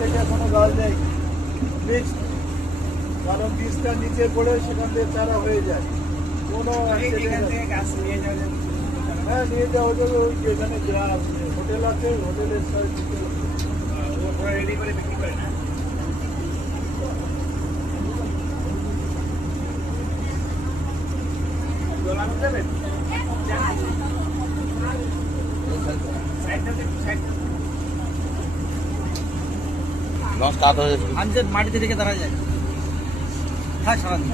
থেকে কোনো গাছ নেই, মিক্সড, কারণ বীজটা নিচে পড়ে সেখান থেকে চারা হয়ে যায়। কোনো গাছ নিয়ে যাওয়া, হ্যাঁ নিয়ে যাওয়া যাবে। ওই যেখানে হোটেল আছে, হোটেলের রেডি করে বিক্রি করে না। দোলানো দেবেন মাটিতে রেখে দাঁড়া যায়। হ্যাঁ সারাদিন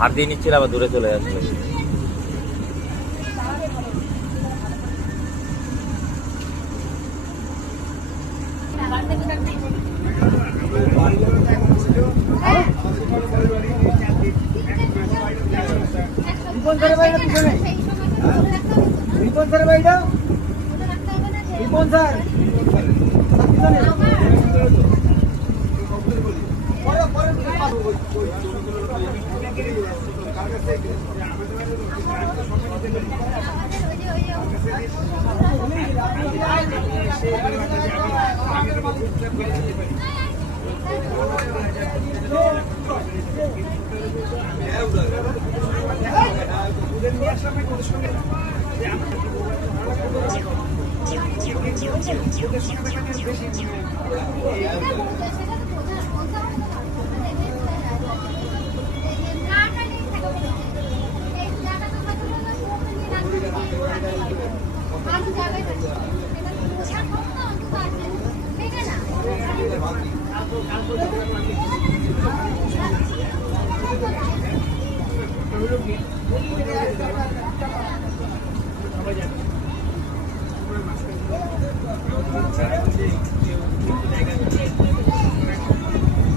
হাত দিয়ে নিচ্ছিল, আবার দূরে চলে আসবে।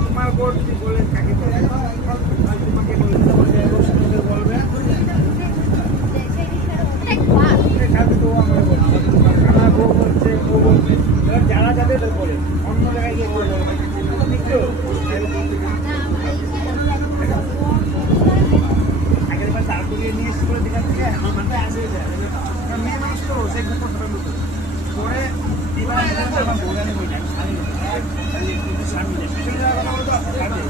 তোমার বোর্ড যদি বলে থাকে তোমাকে বলবে আমার বউ বলছে, ও বলবে, যারা যাবে বলে অন্য জায়গায় গিয়ে বলবে আগের বার তার করিয়ে নিয়ে এসে করে দেখার থেকে মেয়ে মানুষ তো সেই পরে এবার আমার বউ আমি বই না স্বামী স্বামী